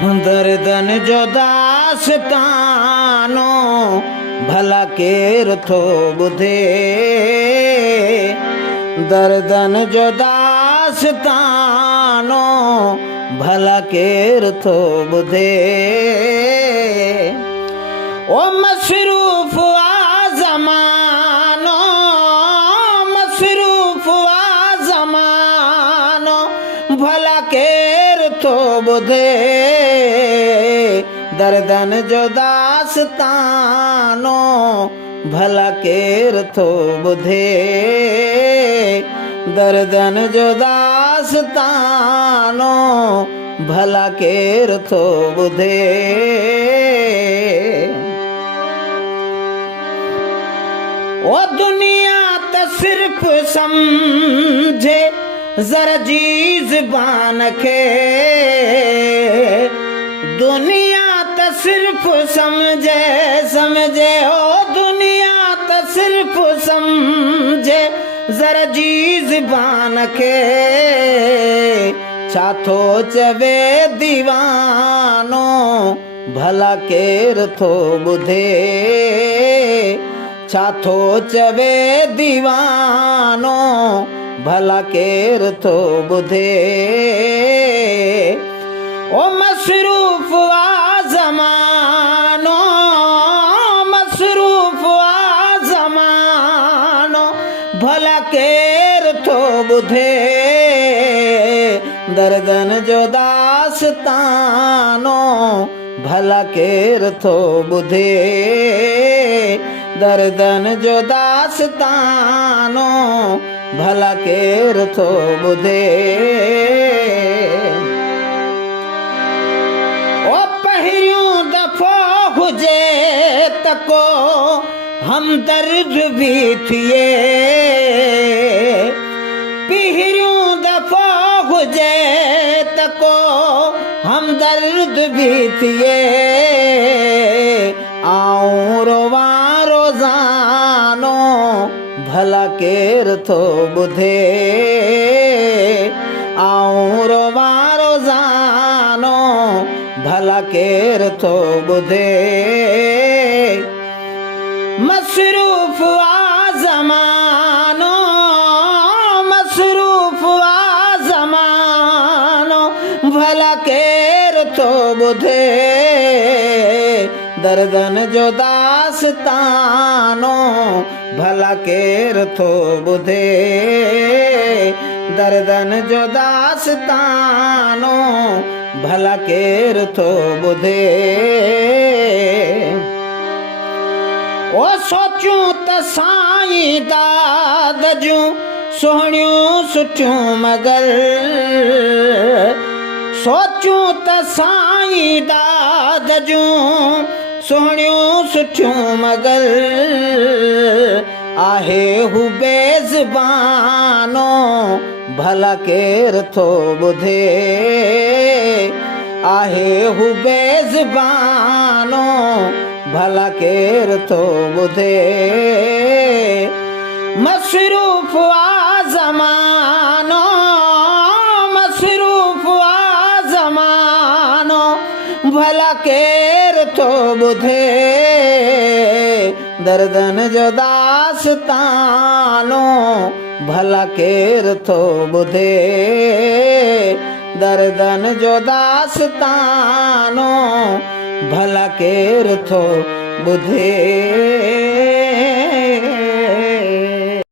दर्दन जो दास्तानो भला केर थो ॿुधे। दर्दन जो दास्तानो भला केर थो ॿुधे। ओ मसरूफ़ आ ज़मानो, मसरूफ़ आ ज़मानो भला केर थो ॿुधे। दर्दन जो दास्तानो भला केर थो ॿुधे। दर्दन जो दास्तानो भला केर थो ॿुधे। ओ दुनिया त सिर्फ़ समझे ज़रा जी ज़बान खे। दुनिया त सिर्फ़ समझे समझे ओ दुनिया त सिर्फ़ समझे ज़रा जी ज़बान खे। छा थो चवे दीवानो भला केर थो ॿुधे। छा थो चवे दीवानो भला केर थो ॿुधे। ओ मसरूफ़ आ ज़मानो, मसरूफ़ आ ज़मानो भला केर थो ॿुधे। दर्दन जो दास्तानो भला केर थो ॿुधे। दर्दन जो दास्तानो भला केर थो ॿुधे। ओ पहिरियों दफ़ो हुजे त को हमदर्द भी थिए। पहिरियों दफ़ो हुजे त को हमदर्द भी थिए। आऊं रोवां रोज़ानो भला केर थो ॿुधे। आऊं रोवां रोज़ानो भला केर थो ॿुधे। मसरूफ़ आ ज़मानो, मसरूफ़ आ ज़मानो भला केर थो ॿुधे। दर्दन जो दास्तानो भला केर थो ॿुधे। दर्दन जो दास्तानो भला केर थो ॿुधे। ओ सोचूं त साईं दाद जूं सुहिणियूं सुठियूं मगर। सोचूं त साईं दाद जूं सुहिणियूं सुठियूं मगर। आहे हू बेज़बानो भला केर थो ॿुधे। आहे हू बेज़बानो भला केर थो ॿुधे। मसरूफ़ आ ज़मानो, मसरूफ़ आ ज़मानो भला केर थो ॿुधे। दर्दन जो दास्तानो भला केर थो ॿुधे। दर्दन जो दास्तानो भला केर थो ॿुधे।